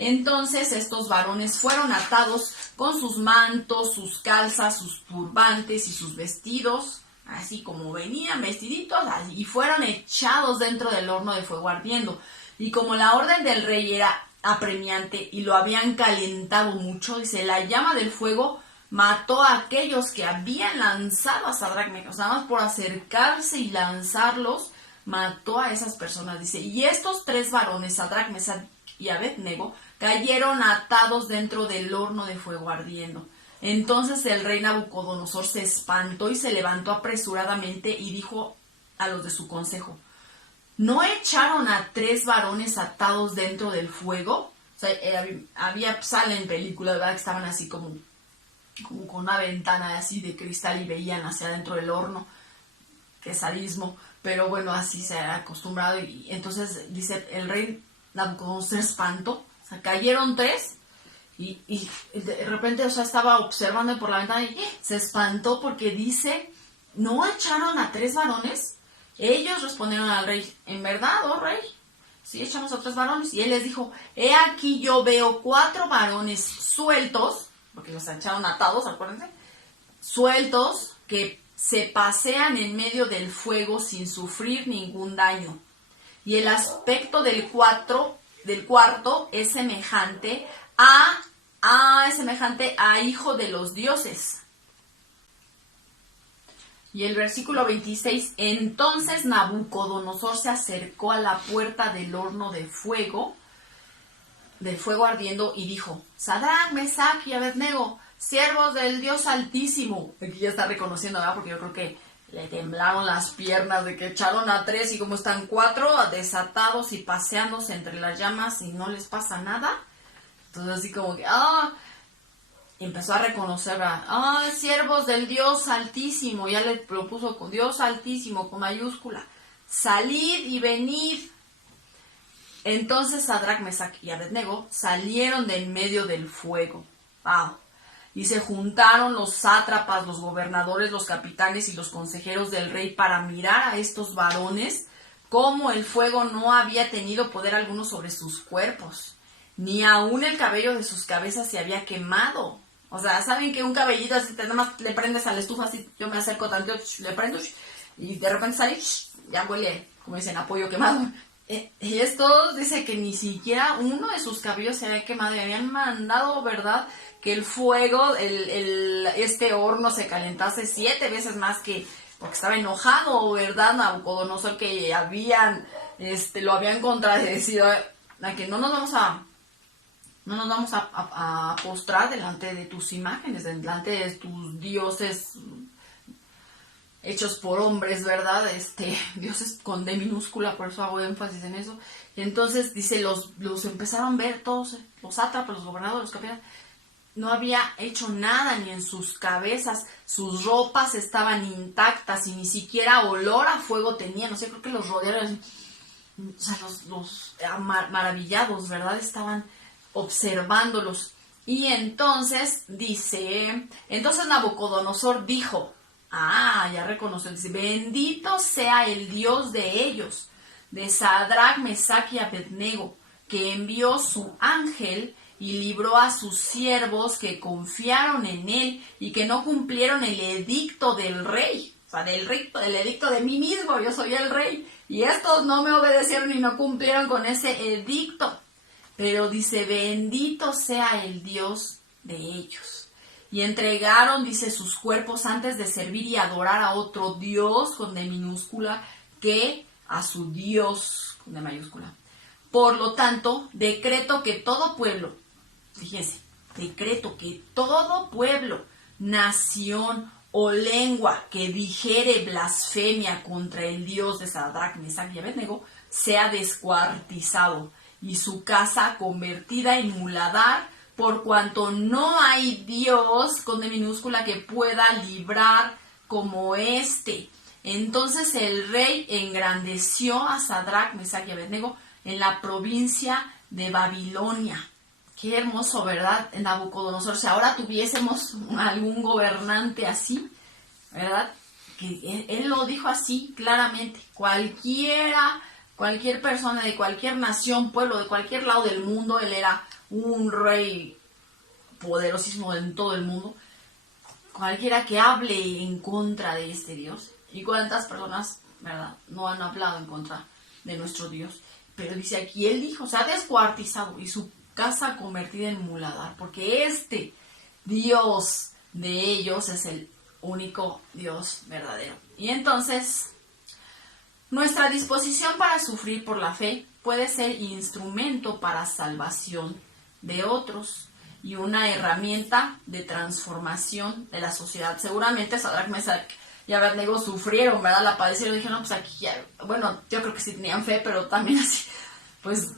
Entonces estos varones fueron atados con sus mantos, sus calzas, sus turbantes y sus vestidos, así como venían vestiditos, y fueron echados dentro del horno de fuego ardiendo. Y como la orden del rey era apremiante y lo habían calentado mucho, dice, la llama del fuego mató a aquellos que habían lanzado a Sadrach, Mesach, nada más por acercarse y lanzarlos, mató a esas personas, dice. Y estos 3 varones, Sadrach, Mesach y Abednego, cayeron atados dentro del horno de fuego ardiendo. Entonces el rey Nabucodonosor se espantó y se levantó apresuradamente y dijo a los de su consejo: ¿no echaron a 3 varones atados dentro del fuego? O sea, sale en películas, ¿verdad?, que estaban así como con una ventana así de cristal y veían hacia adentro del horno. Qué sadismo, pero bueno, así se ha acostumbrado. Y entonces dice el rey Nabucodonosor se espantó. O sea, cayeron 3 y de repente, o sea, estaba observando por la ventana y se espantó porque dice: ¿no echaron a 3 varones? Ellos respondieron al rey: ¿en verdad, oh rey? Sí, echamos a 3 varones. Y él les dijo: he aquí yo veo 4 varones sueltos, porque los echaron atados, acuérdense, sueltos, que se pasean en medio del fuego sin sufrir ningún daño. Y el aspecto del cuarto es semejante a hijo de los dioses. Y el versículo 26, entonces Nabucodonosor se acercó a la puerta del horno de fuego ardiendo, y dijo: Sadrach, Mesach y Abednego, siervos del Dios Altísimo. Aquí ya está reconociendo, ¿verdad? Porque yo creo que le temblaron las piernas de que echaron a 3 y como están 4 desatados y paseándose entre las llamas y no les pasa nada. Entonces así como que, y empezó a reconocer, siervos del Dios Altísimo, ya le lo puso con Dios Altísimo, con mayúscula, salid y venid. Entonces Sadrach, Mesach y Abednego salieron de en medio del fuego. Y se juntaron los sátrapas, los gobernadores, los capitanes y los consejeros del rey para mirar a estos varones, como el fuego no había tenido poder alguno sobre sus cuerpos, ni aún el cabello de sus cabezas se había quemado. O sea, ¿saben que un cabellito así, nada más le prendes a la estufa, así yo me acerco tanto, le prendo, y de repente sale, ya huele, como dicen, a pollo quemado? Y esto dice que ni siquiera uno de sus cabellos se había quemado y habían mandado, ¿verdad?, que el fuego, este horno se calentase 7 veces más, porque estaba enojado, ¿verdad?, Nabucodonosor, que lo habían contradecido, a que no nos vamos a postrar delante de tus imágenes, delante de tus dioses hechos por hombres, ¿verdad? Dioses con D minúscula, por eso hago énfasis en eso. Y entonces dice, los empezaron a ver todos, los sátrapas, los gobernadores, los capitanes. No había hecho nada ni en sus cabezas, sus ropas estaban intactas y ni siquiera olor a fuego tenían. O sea, creo que los rodearon, o sea, los maravillados, ¿verdad? Estaban observándolos. Y entonces entonces Nabucodonosor dijo, ya reconoció, dice, bendito sea el Dios de ellos, de Sadrach, Mesach y Abednego, que envió su ángel y libró a sus siervos que confiaron en él y que no cumplieron el edicto del rey. O sea, del edicto de mí mismo, yo soy el rey. Y estos no me obedecieron y no cumplieron con ese edicto. Pero dice, bendito sea el Dios de ellos. Y entregaron, dice, sus cuerpos antes de servir y adorar a otro Dios, con D minúscula, que a su Dios, con D mayúscula. Por lo tanto, decreto que todo pueblo, fíjense, decreto que todo pueblo, nación o lengua que dijere blasfemia contra el Dios de Sadrach, Mesach y Abednego, sea descuartizado y su casa convertida en muladar, por cuanto no hay Dios, con D minúscula, que pueda librar como este. Entonces el rey engrandeció a Sadrach, Mesach y Abednego en la provincia de Babilonia. Qué hermoso, ¿verdad? En Nabucodonosor. Si ahora tuviésemos algún gobernante así, ¿verdad? Que él lo dijo así claramente. Cualquier persona de cualquier nación, pueblo, de cualquier lado del mundo, él era un rey poderosísimo en todo el mundo. Cualquiera que hable en contra de este Dios. ¿Y cuántas personas, verdad, no han hablado en contra de nuestro Dios? Pero dice aquí, él dijo, se ha descuartizado y su casa convertida en muladar, porque este Dios de ellos es el único Dios verdadero. Y entonces, nuestra disposición para sufrir por la fe puede ser instrumento para salvación de otros y una herramienta de transformación de la sociedad. Seguramente Sadrach, Mesach y Abednego sufrieron, ¿verdad? La padecieron y dijeron, no, pues aquí ya, bueno, yo creo que sí tenían fe, pero también así, pues,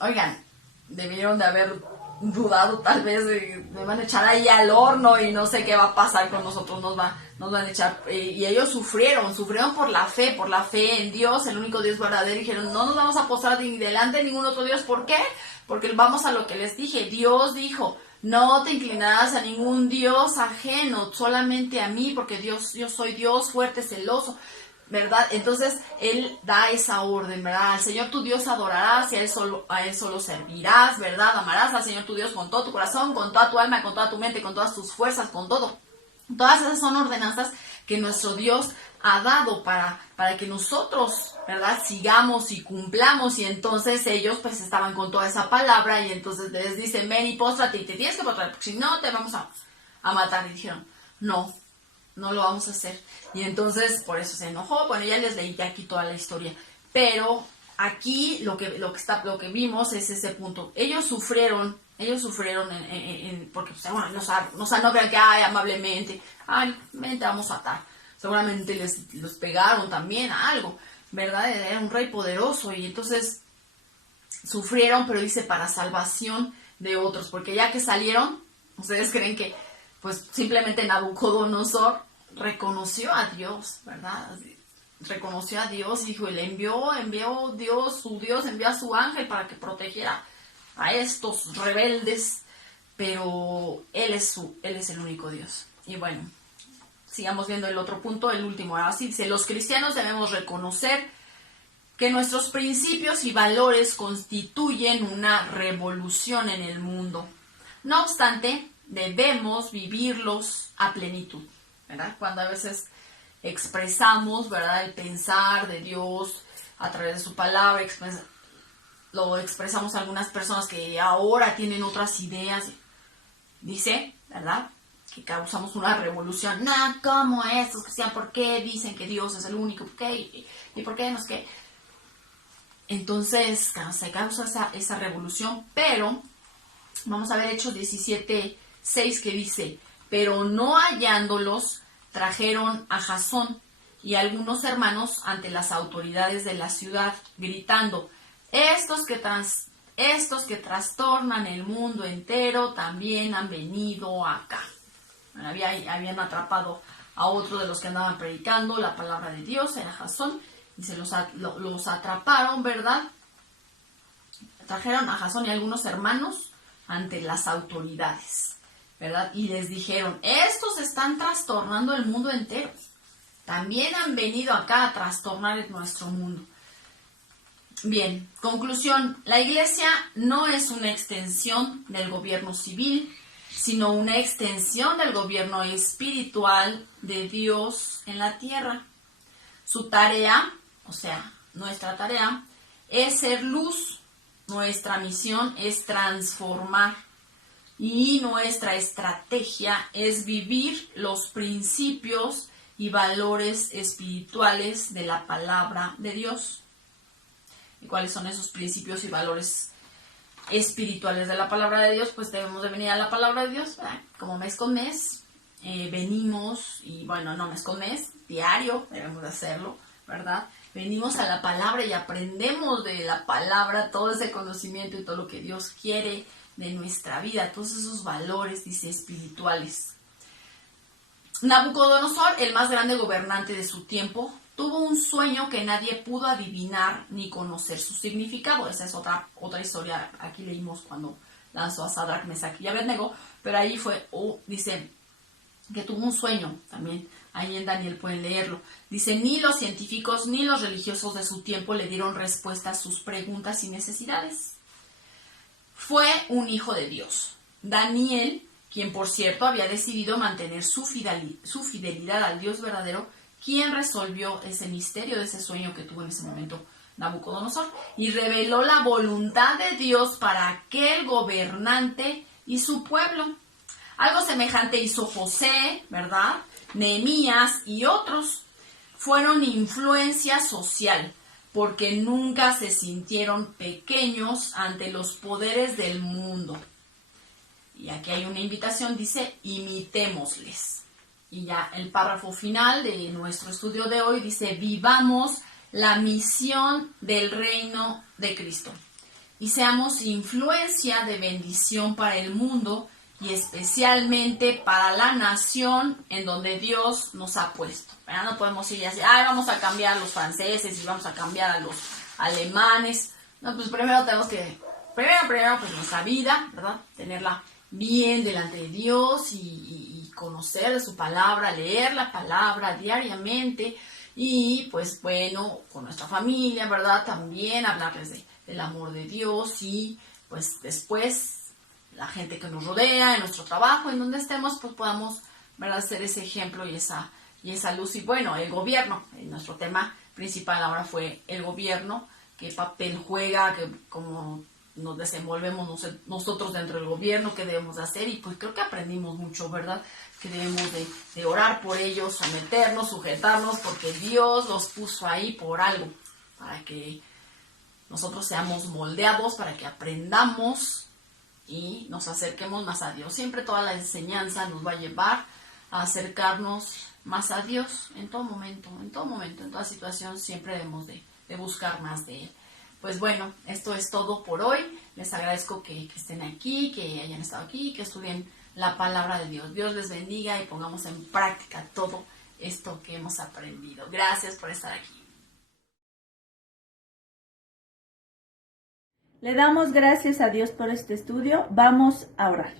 oigan, debieron de haber dudado tal vez, me van a echar ahí al horno y no sé qué va a pasar con nosotros, nos van a echar, y ellos sufrieron por la fe en Dios, el único Dios verdadero, y dijeron, no nos vamos a postrar ni delante de ningún otro Dios. ¿Por qué? Porque vamos a lo que les dije, Dios dijo, no te inclinarás a ningún Dios ajeno, solamente a mí, porque yo soy Dios fuerte, celoso, ¿verdad? Entonces, Él da esa orden, ¿verdad? Al Señor tu Dios adorarás y a Él solo servirás, ¿verdad? Amarás al Señor tu Dios con todo tu corazón, con toda tu alma, con toda tu mente, con todas tus fuerzas, con todo. Todas esas son ordenanzas que nuestro Dios ha dado para que nosotros, ¿verdad?, sigamos y cumplamos. Y entonces ellos pues estaban con toda esa palabra y entonces les dicen, ven y póstrate y te tienes que postrar, porque si no te vamos a matar. Y dijeron, no lo vamos a hacer. Y entonces por eso se enojó. Bueno, ya les leí aquí toda la historia, pero aquí lo que vimos es ese punto. Ellos sufrieron porque pues, bueno, no crean que amablemente, vente, vamos a atar. Seguramente les pegaron también a algo, ¿verdad? Era un rey poderoso y entonces sufrieron, pero dice para salvación de otros, porque ya que salieron, ustedes creen que pues simplemente Nabucodonosor reconoció a Dios, ¿verdad? Reconoció a Dios y dijo, le envió Dios, su Dios envió a su ángel para que protegiera a estos rebeldes, pero Él es el único Dios. Y bueno, sigamos viendo el otro punto, el último. Ahora sí dice, los cristianos debemos reconocer que nuestros principios y valores constituyen una revolución en el mundo. No obstante, debemos vivirlos a plenitud, ¿verdad? Cuando a veces expresamos, ¿verdad?, el pensar de Dios a través de su palabra, lo expresamos a algunas personas que ahora tienen otras ideas. Dice, ¿verdad?, que causamos una revolución. No, ¿cómo estos cristianos? ¿Por qué dicen que Dios es el único? ¿Por qué? ¿Y por qué no es que? Entonces se causa esa revolución, pero vamos a ver Hechos 17:6 que dice, pero no hallándolos, trajeron a Jasón y algunos hermanos ante las autoridades de la ciudad, gritando, estos que trastornan el mundo entero también han venido acá. Habían atrapado a otro de los que andaban predicando la palabra de Dios, era Jasón, y se los atraparon, ¿verdad? Trajeron a Jasón y algunos hermanos ante las autoridades, ¿verdad? Y les dijeron, estos están trastornando el mundo entero. También han venido acá a trastornar nuestro mundo. Bien, conclusión. La iglesia no es una extensión del gobierno civil, sino una extensión del gobierno espiritual de Dios en la tierra. Su tarea, o sea, nuestra tarea, es ser luz. Nuestra misión es transformar. Y nuestra estrategia es vivir los principios y valores espirituales de la palabra de Dios. ¿Y cuáles son esos principios y valores espirituales de la palabra de Dios? Pues debemos de venir a la palabra de Dios, ¿verdad? Como mes con mes. Venimos, y bueno, no mes con mes, diario debemos de hacerlo, ¿verdad? Venimos a la palabra y aprendemos de la palabra todo ese conocimiento y todo lo que Dios quiere de nuestra vida, todos esos valores, dice, espirituales. Nabucodonosor, el más grande gobernante de su tiempo, tuvo un sueño que nadie pudo adivinar ni conocer su significado. Esa es otra historia. Aquí leímos cuando lanzó a Sadrach, Mesach y Abednego, pero ahí fue, dice que tuvo un sueño también. Ahí en Daniel pueden leerlo. Dice, ni los científicos ni los religiosos de su tiempo le dieron respuesta a sus preguntas y necesidades. Fue un hijo de Dios. Daniel, quien por cierto había decidido mantener su fidelidad al Dios verdadero, quien resolvió ese misterio de ese sueño que tuvo en ese momento Nabucodonosor y reveló la voluntad de Dios para aquel gobernante y su pueblo. Algo semejante hizo José, ¿verdad? Nehemías y otros. Fueron influencia social, porque nunca se sintieron pequeños ante los poderes del mundo. Y aquí hay una invitación, dice, imitémosles. Y ya el párrafo final de nuestro estudio de hoy dice, vivamos la misión del reino de Cristo y seamos influencia de bendición para el mundo y especialmente para la nación en donde Dios nos ha puesto. ¿Verdad? No podemos ir así, vamos a cambiar a los franceses y vamos a cambiar a los alemanes. No, pues primero tenemos que, primero pues nuestra vida, ¿verdad? Tenerla bien delante de Dios y conocer de su palabra, leer la palabra diariamente y pues bueno, con nuestra familia, ¿verdad? También hablarles del amor de Dios y pues después la gente que nos rodea, en nuestro trabajo, en donde estemos, pues podamos, ¿verdad?, ser ese ejemplo y esa luz. Y bueno, el gobierno, nuestro tema principal ahora fue el gobierno, qué papel juega, cómo nos desenvolvemos nosotros dentro del gobierno, qué debemos de hacer. Y pues creo que aprendimos mucho, ¿verdad?, que debemos de orar por ellos, someternos, sujetarnos, porque Dios los puso ahí por algo, para que nosotros seamos moldeados, para que aprendamos y nos acerquemos más a Dios. Siempre toda la enseñanza nos va a llevar a acercarnos más a Dios en todo momento, en toda situación. Siempre debemos de buscar más de Él. Pues bueno, esto es todo por hoy. Les agradezco que estén aquí, que hayan estado aquí, que estudien la palabra de Dios. Dios les bendiga y pongamos en práctica todo esto que hemos aprendido. Gracias por estar aquí. Le damos gracias a Dios por este estudio. Vamos a orar.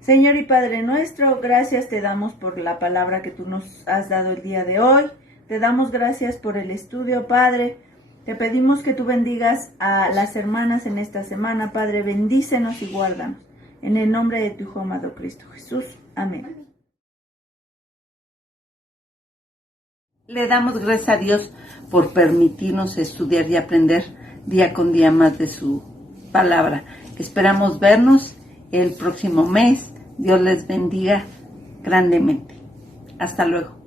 Señor y Padre nuestro, gracias te damos por la palabra que tú nos has dado el día de hoy. Te damos gracias por el estudio, Padre. Te pedimos que tú bendigas a las hermanas en esta semana, Padre. Bendícenos y guárdanos. En el nombre de tu Hijo amado Cristo Jesús. Amén. Le damos gracias a Dios por permitirnos estudiar y aprender día con día más de su palabra. Esperamos vernos el próximo mes. Dios les bendiga grandemente. Hasta luego.